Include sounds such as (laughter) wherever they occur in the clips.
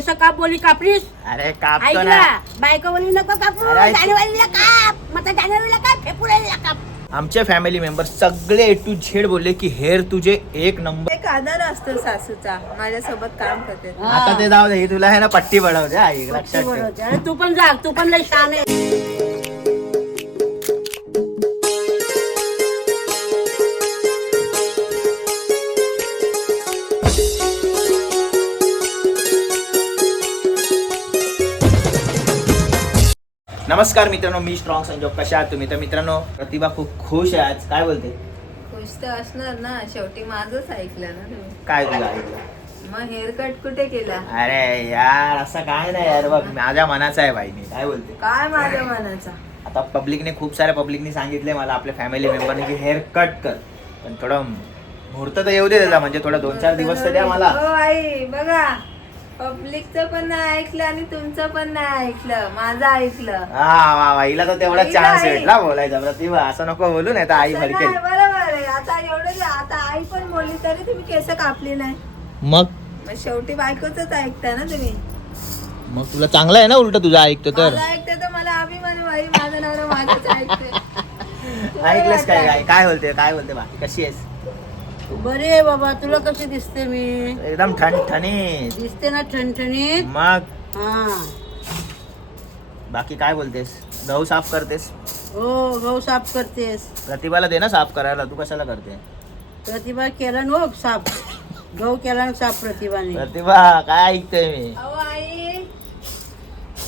केस काप बोली कापलीस अरे कापतो ऐकला ना। बायको बोली नको कापू अरे ऐक- जानेवारीला काप मग जानेवारीला काप फेब्रुवारीला काप. आमचे फॅमिली मेंबर सगळे ए टू झेड बोलले की हेअर तुझे एक नंबर एक आधार असतो सासूचा माझ्यासोबत काम करते. आता ते जाऊ दे ही तुला आहे ना पट्टी बनवते हा, ही लक्षात ठेव. बरोबर. अरे तू पण जा तू पण लय छान आहे. नमस्कार मित्रांनो मी स्ट्रॉंग संजोग. कशा आहात तुम्ही? तर मित्रांनो प्रतिभा खूप खुश आहे आज. काय बोलते? खुश तर असणार ना. शेवटी माझंच ऐकलं ना तुम्ही. काय तुझं ऐकलं? मग हेअर कट कुठे केला? अरे यार असं काय नाही यार. बघ माझ्या मनाचं आहे बाई मी. काय बोलते? काय माझ्या मनाचा? आता पब्लिकने खूप साऱ्या पब्लिकने सांगितले मला आपल्या फॅमिली मेंबरने की हेअर कट कर. पण थोडं मुहूर्त तर येऊ दे त्याचा म्हणजे थोडा दोन चार दिवस तर द्या मला. हो आई बघा. पब्लिकचं पण नाही ऐकलं आणि तुमचं पण नाही ऐकलं. माझं ऐकलं. हा वा वा. हिला तर तेवढा चान्स आई. भेटला बोलायचा. प्रतिभा असं नको बोलू नाही तर आई असं भडकेल. बरोबर आहे. आता एवढं जे- आता आई पण बोलली तरी तुम्ही केस कापली नाही. मग? मग शेवटी बायकोच ऐकता ना तुम्ही. मग तुला चांगलं आहे ना उलट तुझं ऐकतो तर? मला ऐकतं तर मला अभिमान माझा नवरा माझंच ऐकते (laughs) ऐकलंस काय काय काय बोलते काय बोलते बाकी? कशी आहेस? बरे बाबा तुला कशी दिसते मी? एकदम ठणठणीत दिसते ना ठणठणीत. मग? हा. बाकी काय बोलतेस? गहू साफ करतेस? हो गहू साफ करतेस. प्रतिभाला दे ना साफ करायला तू कशाला करते? प्रतिभा केला ना हो साफ. गहू केला ना साफ प्रतिभाने. प्रतिभा काय ऐकतोय मी? अहो आई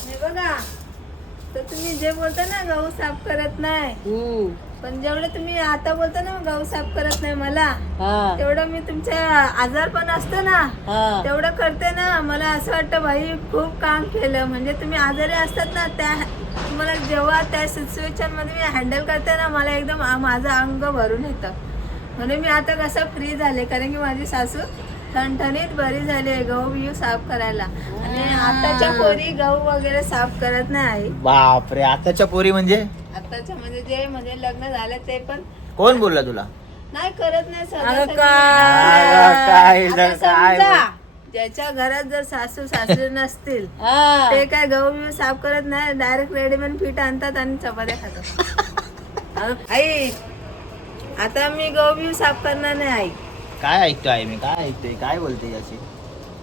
हे बघा. तर तुम्ही जे बोलता ना गहू साफ करत नाही. हम्म. पण जेवढं तुम्ही आता बोलता ना गहू साफ करत नाही मला हा. तेवढं मी तुमच्या आजार पण असतं ना हा. तेवढं करते ना. मला असं वाटतं भाई खूप काम केलं. म्हणजे तुम्ही आजारी असतात ना त्या तुम्हाला जेव्हा त्या सिच्युएशनमध्ये मी हँडल करते ना मला एकदम आ- माझं अंग भरून येतं. म्हणून मी आता कसं फ्री झाले. कारण की माझी सासू ठणठणीत बरी झाली आहे गहू बिहू साफ करायला. आणि आताच्या पोरी गहू वगैरे साफ करत नाही बापरे आताच्या पोरी म्हणजे? आताच्या म्हणजे जे म्हणजे लग्न झाले ते पण कोण बोलला तुला? नाही करत नाही अगं काय? आता जर काय समजा, ज्याच्या घरात जर सासू सासरे नसतील हा. ते काय गहू बिहू साफ करत नाही डायरेक्ट रेडीमेड पीठ आणतात आणि चपात्या खातात. आई आता मी गहू बिहू साफ करणार नाही आई. काय ऐकतोय आई मी? काय ऐकतोय? काय बोलते याची?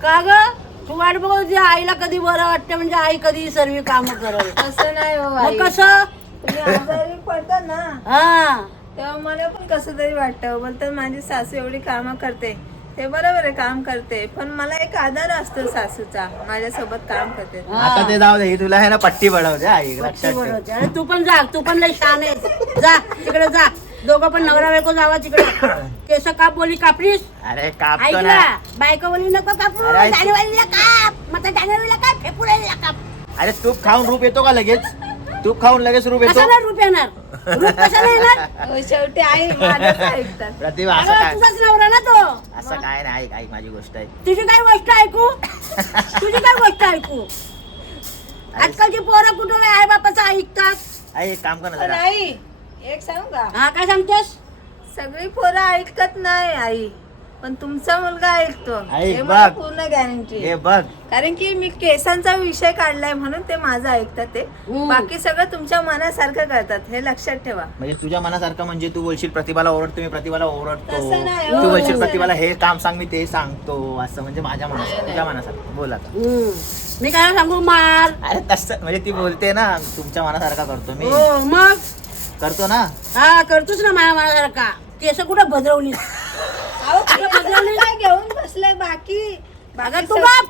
का ग? तू वाट बघत होती आईला कधी बरं वाटतं? म्हणजे आई कधी सर्व काम करल? असं नाही हो आई. मग कसं? तुम्ही आजारी पडता ना हा. तेव्हा मला पण कसं तरी वाटतं. बोलतात माझी सासू एवढी कामं करते. ते बरोबर आहे काम करते. पण मला एक आधार असतो सासूचा माझ्यासोबत काम करते. आता ते जाऊ दे ही तुला आहे ना पट्टी बनवते आई. लक्षात ठेव. बरोबर. अरे तू पण जा तू पण लय छान आहे जा तिकडे जा. दोघं पण नवरा बायको जावा तिकडे. (coughs) केस काप बोली कापलीस अरे कापतो ऐकला ना बायको बोली नको कापू अरे जानेवारीला काप मग जानेवारीला काप फेब्रुवारीला काप अरे तूप खाऊन रूप येतो का लगेच तूप खाऊन लगेच रूप येतो कशाला रूप येणार रूप कशाला येणार हो, शेवटी आई माझंच ऐकतात प्रतिभा असं अगं काय तुझाच नवरा ना तो असं काय नाही ऐक ऐक माझी गोष्ट आहे तुझी काय गोष्ट ऐकू तुझी काय गोष्ट ऐकू आजकालची पोरं कुठं आई बापाचं ऐकतात आई एक काम कर ना पण जरा आई एक सांगू का हा काय सांगतेस सगळी पोरं ऐकत नाही आई. पण तुमचा मुलगा ऐकतो. ऐक हे मला बघ. पूर्ण गॅरंटी हे बघ. कारण की मी केसांचा विषय काढलाय म्हणून ते माझं ऐकतात ते. हम्म. बाकी सगळं तुमच्या मनासारखं करतात. हे लक्षात ठेवा. म्हणजे तुझ्या मनासारखं म्हणजे तू बोलशील प्रतिभाला ओरडतो मी प्रतिभाला ओरडतो. तसं नाही, तू हो, बोलशील तसं प्रतिभाला हे काम सांग मी ते सांगतो. असं म्हणजे माझ्या मनासारखं तुझ्या मनासारखं. बोल आता. हम्म. मी काय सांगू? मार. अरे तसं म्हणजे ती बोलते ना तुमच्या मनासारखा करतो मी. हो मग? करतो ना. हा करतोच ना माझ्या मनासारखा केस कुठं भद्रवली अहो, केसांचं काय घेऊन बसलाय बाकी तू बाप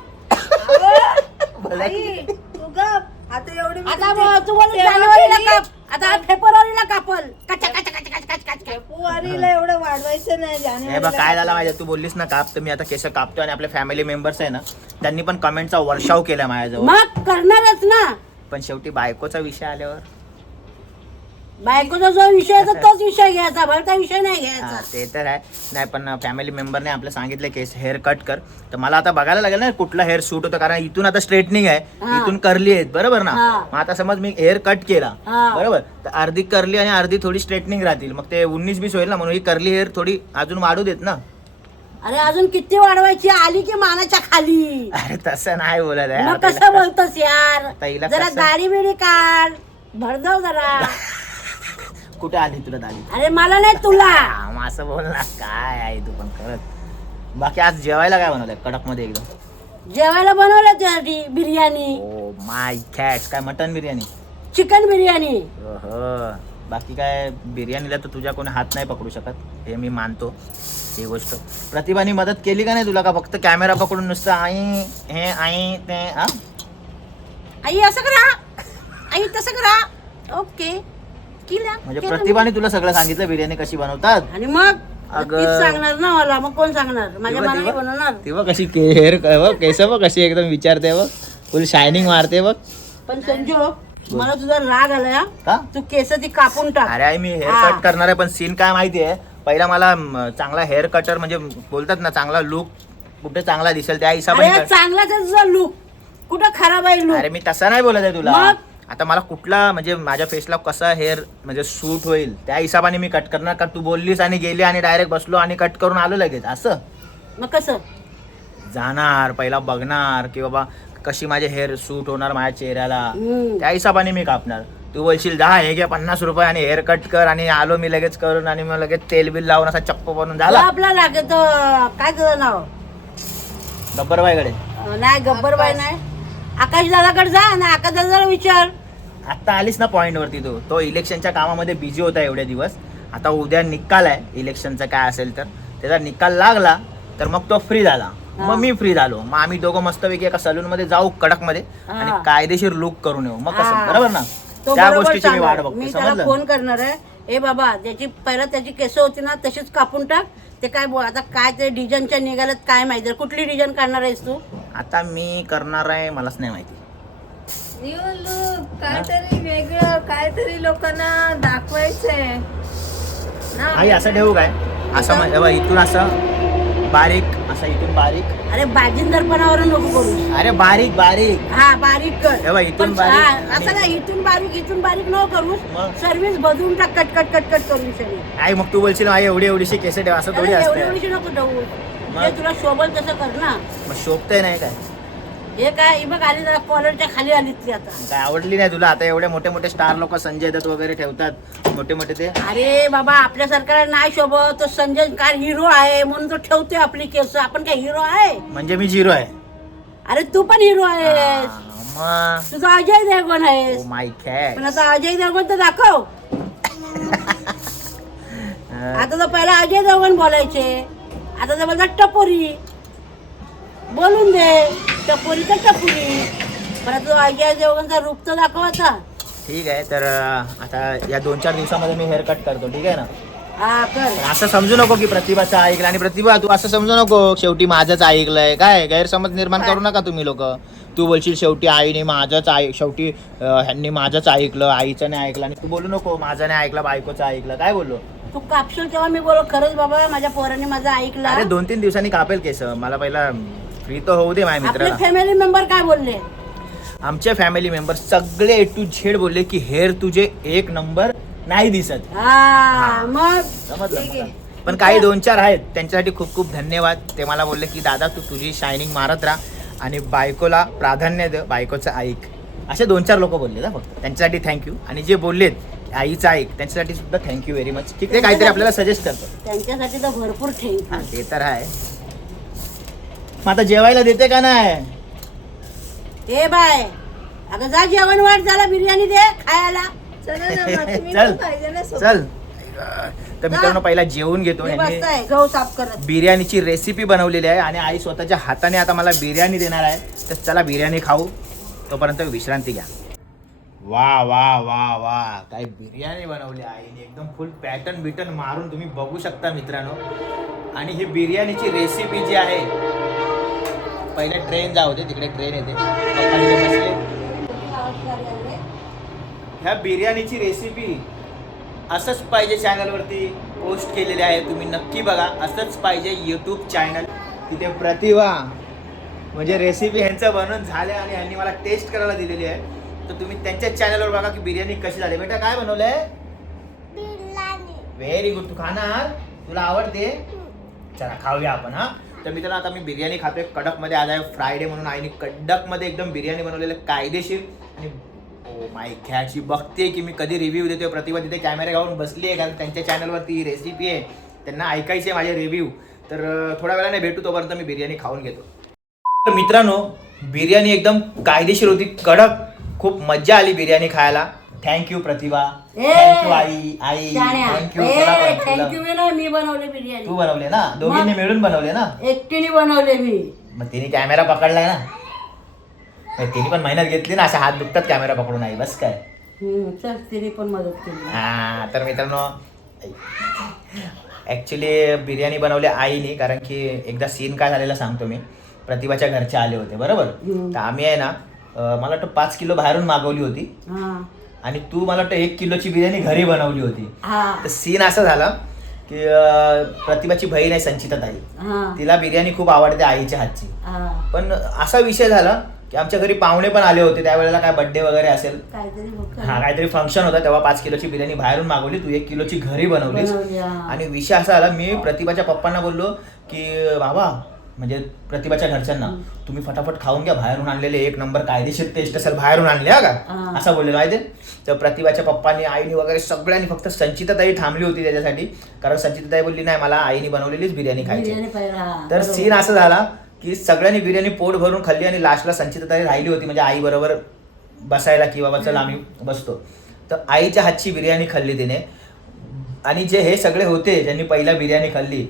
आई तू गप. आता एवढी आता ब- तू बोल सेवा जानेवारीला केली. काप आता फेब्रुवारीला कापल. कचा कचा कचा कचा कचा एवढं वाढवायचं नाही हे बघ काय झालं माहिती तू बोललीस ना काप तर मी आता केस कापतो आणि आपल्या फॅमिली मेंबर्स आहे ना त्यांनी पण कमेंटचा वर्षाव केला माझ्याजवळ. मग करणारच ना. पण शेवटी बायकोचा विषय आल्यावर? बायकोचा जो विषय आहे तर तोच विषय घ्यायचा भलता विषय नाही हा घ्यायचा. ते तर आहे. नाही पण फॅमिली मेंबरने आपलं सांगितलं केस हेअर कट कर. तर मला आता बघायला लागेल ना कुठला हेअर सूट होतं कारण इथून आता स्ट्रेटनिंग आहे. इथून करली आहेत बरोबर ना? हा. मग आता समज मी हेअर कट केला हा. बरोबर? तर अर्धी करली आणि अर्धी थोडी स्ट्रेटनिंग राहतील. मग ते उन्नीस बीस होईल ना म्हणून ही करली हेअर थोडी अजून वाढू देत ना? अरे अजून किती वाढवायची? आली की मानाच्या खाली. अरे तसं नाही बोलत आहे. मग कसं बोलतोस यार? आता हिला जरा कसं- दाढी बिडी काढ. भरदव जरा. कुठे आली तुला दाली अरे मला नाही तुला. मग असं बोल ना. काय आहे तू पण खरंच. बाकी आज जेवायला काय बनवलंय कडकमध्ये एकदम? जेवायला बनवलं तुझ्यासाठी बिर्याणी. ओ माय कॅट्स काय मटन बिर्याणी? चिकन बिर्याणी. ओहो. बाकी काय बिर्याणीला तर तुझ्या कोणी हात नाही पकडू शकत हे मी मानतो ही गोष्ट. प्रतिभाने मदत केली का नाही तुला का फक्त कॅमेरा पकडून नुसतं आई हे आई ते हा? आई असं करा. आई तसं करा. ओके. केलं म्हणजे केलं प्रतिभाने तुला सगळं सांगितलं बिर्याणी कशी बनवतात. आणि मग? अगं. तीच सांगणार ना मला मग कोण सांगणार? माझ्या तेव्हा- मनाने बनवणार. तेव्हा कशी हेअर केस बघ कशी एकदम विचारते बघ. फुल शायनिंग मारते बघ. पण संजो मला तुझा राग आलाय हा. का? तू केस ती कापून टाक. अरे आई मी हेअर हा. कट करणार आहे पण सीन काय माहिती आहे पहिला मला म, चांगला हेअर कटर म्हणजे बोलतात ना चांगला लुक कुठे चांगला दिसेल त्या हिशोबाने अरे कर. चांगलाच आहे तुझा लुक कुठं खराब आहे लुक अरे मी तसा नाही बोलत आहे तुला. मग? आता मला कुठला म्हणजे माझ्या फेसला कसा हेअर म्हणजे सूट होईल त्या हिशोबाने मी कट करणार. का तू बोललीस आणि गेली आणि डायरेक्ट बसलो आणि कट करून आलो लगेच? असं? मग कसं? जाणार पहिला बघणार की बाबा कशी माझे हेअर सूट होणार माझ्या चेहऱ्याला. त्या हिशोबाने मी कापणार. तू बोलशील दहा हे घ्या पन्नास रुपये आणि हेअर कट कर आणि आलो मी लगेच करून आणि मग लगेच तेल बिल लावून असा चप्प बनून झाला. आपला लागत काय तुझं नाव? गब्बरबाईकडे. नाही गब्बरबाई नाही. आकाश दादाकडे जा आणि आकाश दादाला विचार. आता आलीस ना पॉइंट वरती तू. तो इलेक्शनच्या कामामध्ये बिझी होता एवढे दिवस. आता उद्या निकाल आहे इलेक्शनचा काय असेल तर. त्याचा निकाल लागला तर मग तो फ्री झाला. मग मी फ्री झालो. मग आम्ही दोघं मस्तपैकी एका सलून मध्ये जाऊ कडकमध्ये आणि. कायदेशीर लुक करून येऊ. मग कसं. बरोबर ना? तो त्या बरोबर गोष्टीची मी वाट सांगणार. बघतो मी त्याला समजलं? फोन करणार आहे. ए बाबा त्याची पहिला त्याची केस होती ना तशीच कापून टाक. ते काय बो- आता काय ते डिझाईनच्या निघाल्यात काय माहिती. कुठली डिझाईन काढणार आहेस तू? आता मी करणार आहे मलाच नाही माहिती. काहीतरी वेगळं काहीतरी लोकांना दाखवायचंय. ना आई असं ठेवू काय? असं म्हणजे बघ, इथून असं बारीक असं इथून बारीक. अरे बाजिंदरपणावरून नको करू अरे बारीक बारीक. हा बारीक कर. बघ, इथून पण बारीक. हा, आणि- असं नाही इथून बारीक इथून बारीक नको करू? सर्व्हिस बदलून टाक कट कट कट कट करून सगळी. आई मग तू बोलशील आई एवढी एवढीशी केस ठेव असं थोडी एवढी असतं. एवढीशी नको ठेवू. जे तुला शोभल तसं कर ना. मग शोभतंय नाही काय? हे काय ही बघ आली जरा कॉलरच्या खाली आली ती आता. काय आवडली नाही तुला? आता एवढे मोठे मोठे स्टार लोक संजय दत्त वगैरे ठेवतात. मोठे मोठे ते? अरे बाबा आपल्या सरकारला नाही शोभत. तो संजय कार हिरो आहे म्हणून तो ठेवतोय आपली केस. आपण काय हिरो आहे? म्हणजे मी झिरो आहे. अरे तू पण हिरो आहेस. हा, मग? तुझा अजय देवगण ओ आहेस माय कॅट पण आता अजय देवगण तर दाखव. (laughs) आता तर पहिला अजय देवगण बोलायचे. आता तर बोलतात टपोरी. बोलून दे. टपोरी तर टपोरी पण आता तो देवगणचा रूप तर दाखव आता ठीक आहे तर आता या दोन चार दिवसामध्ये मी हेअर कट करतो ठीक आहे ना? हा कर. पण असं समजू नको की प्रतिभाचं ऐकलं आणि प्रतिभा तू असं समजू नको शेवटी माझंच ऐकलंय. काय गैरसमज निर्माण करू नका तुम्ही लोक. तू बोलशील शेवटी आईने माझंच ऐक शेवटी अं, ह्यांनी माझंच ऐकलं आईचं नाही ऐकलं आणि तू बोलू नको माझं नाही ऐकलं बायकोचं ऐकलं. काय बोललो? तू कापशील तेव्हा मी बोलो खरंच बाबा माझ्या पोराने माझं ऐकलं. अरे दोन तीन दिवसांनी कापेल केस. मला पहिला फ्री तर होऊ दे माझ्या आपले मित्राला. फॅमिली मेंबर काय बोलले? आमचे फॅमिली मेंबर सगळे ए टू झेड बोलले की हेअर तुझे एक नंबर नाही दिसत. हा मग? समजलं ठीक आहे. मला. पण काही दोन चार आहेत त्यांच्यासाठी खूप खूप धन्यवाद. ते मला बोलले की दादा तू तुझी शायनिंग मारत राहा आणि बायकोला प्राधान्य दे बायकोचं ऐक. असे दोन चार लोक बोलले ना फक्त. त्यांच्यासाठी थँक्यू आणि जे बोललेत की आईचं ऐक त्यांच्यासाठी सुद्धा थँक्यू व्हेरी मच ठीक आहे काहीतरी आपल्याला सजेस्ट करतो. त्यांच्यासाठी तर भरपूर हा ते तर आहे. मग आता जेवायला देते का नाही? ए बाय अगं जा जेवण वाट झाला बिर्याणी दे खायला. चला ना (laughs) मग तुम्ही चल पण पाहिजे ना सोबत. चल. तर मित्रांनो पहिला जेवून घेतो मी यांनी बसताय गहू साफ करत. बिर्याणीची रेसिपी बनवलेली आहे आणि आई स्वतःच्या हाताने आता मला बिर्याणी देणार आहे. तर चला बिर्याणी खाऊ. तोपर्यंत विश्रांती घ्या. वा वा वा वा. काय बिर्याणी बनवली आईने एकदम फुल पॅटर्न बिटन मारून तुम्ही बघू शकता मित्रांनो. आणि ही बिर्याणीची रेसिपी जी आहे पहिले ट्रेन जाऊ दे तिकडे ट्रेन येते. ह्या बिर्याणीची रेसिपी असंच पाहिजे चॅनलवरती पोस्ट केलेली आहे. तुम्ही नक्की बघा असंच पाहिजे यूट्यूब चॅनल तिथे प्रतिभा म्हणजे रेसिपी ह्यांचं बनवून झाले आणि ह्यांनी मला टेस्ट करायला दिलेली आहे. तर तुम्ही त्यांच्याच चॅनलवर बघा की बिर्याणी कशी झाली. बेटा काय बनवलंय? व्हेरी गुड तू खाणार? तुला आवडते? चला खाऊया आपण हा. तर मित्रांनो आता मी बिर्याणी खातोय. कडकमध्ये आज आहे फ्रायडे म्हणून आईने कडकमध्ये एकदम बिर्याणी बनवलेलं कायदेशीर. आणि ओ माय ख्याची बघते की मी कधी रिव्ह्यू देतोय. प्रतिभा तिथे कॅमेरा घालून बसली आहे कारण त्यांच्या चॅनलवरती ही रेसिपी आहे. त्यांना ऐकायची आहे माझे रिव्ह्यू तर थोड्या वेळाने भेटू तोपर्यंत मी बिर्याणी खाऊन घेतो. तर मित्रांनो बिर्याणी एकदम कायदेशीर होती. कडक खूप मज्जा आली बिर्याणी खायला. Thank you Pratibha. A, thank you आई आई. थँक्यू थँक्यू मी नाही मी बनवले बिर्याणी. तू बनवले ना? दोघींनी मिळून बनवले ना? एकटीने बनवले मी. मग तिने कॅमेरा पकडलाय ना? मग तिने पण मेहनत घेतली ना असा हात दुखतात कॅमेरा पकडून आई बस काय? हम्म, चल तिने पण मदत केली. हा तर मित्रांनो ॲक्च्युली बिर्याणी बनवली आईने कारण की एकदा सीन काय झालेला सांगतो मी. प्रतिभाच्या घरचे आले होते बरोबर? हम्म. तर आम्ही आहे ना मला वाटतं पाच किलो बाहेरून मागवली होती. हा. आणि तू मला वाटतं एक किलोची बिर्याणी घरी बनवली होती. हा. तर सीन असा झाला की प्रतिभाची बहीण आहे संचिता ताई. हा. तिला बिर्याणी खूप आवडते आईच्या हातची. हा. पण असा विषय झाला की आमच्या घरी पाहुणे पण आले होते. त्यावेळेला काय बर्थडे वगैरे असेल. हा काहीतरी फंक्शन होता. तेव्हा पाच किलोची बिर्याणी बाहेरून मागवली. तू एक किलोची घरी बनवलीस. बनवली, हा. आणि विषय असा आला मी प्रतिभाच्या पप्पांना बोललो की बाबा म्हणजे प्रतिभाच्या घरच्यांना तुम्ही फटाफट खाऊन घ्या बाहेरून आणलेले एक नंबर कायदेशीर टेस्ट असेल बाहेरून आणले हा का. असं बोललेलो आहे ते. तर प्रतिभाच्या पप्पांनी आईनी वगैरे सगळ्यांनी फक्त संचिताताई थांबली होती त्याच्यासाठी. कारण संचिताताई बोलली नाही मला आईने बनवलेलीच बिर्याणी खायची तर. सीन असं झाला की सगळ्यांनी बिर्याणी पोट भरून खाल्ली आणि लास्टला संचिताताई राहिली होती. म्हणजे आई बरोबर बसायला की बाबा चल आम्ही बसतो. तर आईच्या हातची बिर्याणी खाल्ली तिने. आणि जे हे सगळे होते ज्यांनी पहिला बिर्याणी खाल्ली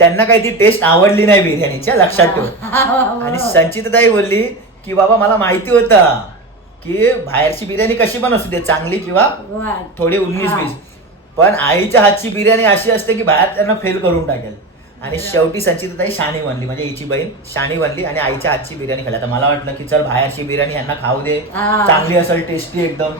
त्यांना काही ती टेस्ट आवडली नाही बिर्याणीच्या लक्षात ठेव. (laughs) हा, आणि. संचिताताई बोलली की बाबा मला माहिती होतं की बाहेरची बिर्याणी कशी पण असू दे चांगली किंवा. थोडी उन्नीस. वीस पण आईच्या हातची बिर्याणी अशी असते की बाहेर त्यांना फेल करून टाकेल. आणि शेवटी संचिताताई शाणी बनली म्हणजे हिची बहीण शाणी बनली आणि आईच्या हातची बिर्याणी खाल्ली. आता मला वाटलं की चल बाहेरची बिर्याणी यांना खाऊ दे. चांगली असेल टेस्टी एकदम.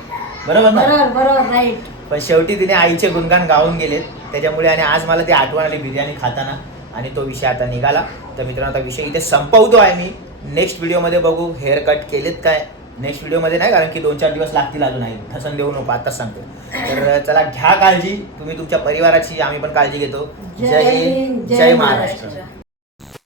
बरोबर ना? बरोबर बरोबर राईट पण शेवटी तिने आईचे गुणगान गाऊन गेलेत. त्याच्यामुळे आणि आज मला ती आठवण आली बिर्याणी खाताना. आणि तो विषय आता निघाला. तर मित्रांनो आता विषय इथे संपवतो आहे मी. नेक्स्ट व्हिडिओमध्ये बघू हेअर कट केलेत काय? नेक्स्ट व्हिडिओमध्ये नाही कारण की दोन चार दिवस लागतील अजून आई ठसन देऊ नको आताच सांगतो. तर चला घ्या काळजी. तुम्ही तुमच्या परिवाराची आम्ही पण काळजी घेतो. जय हिंद जय महाराष्ट्र.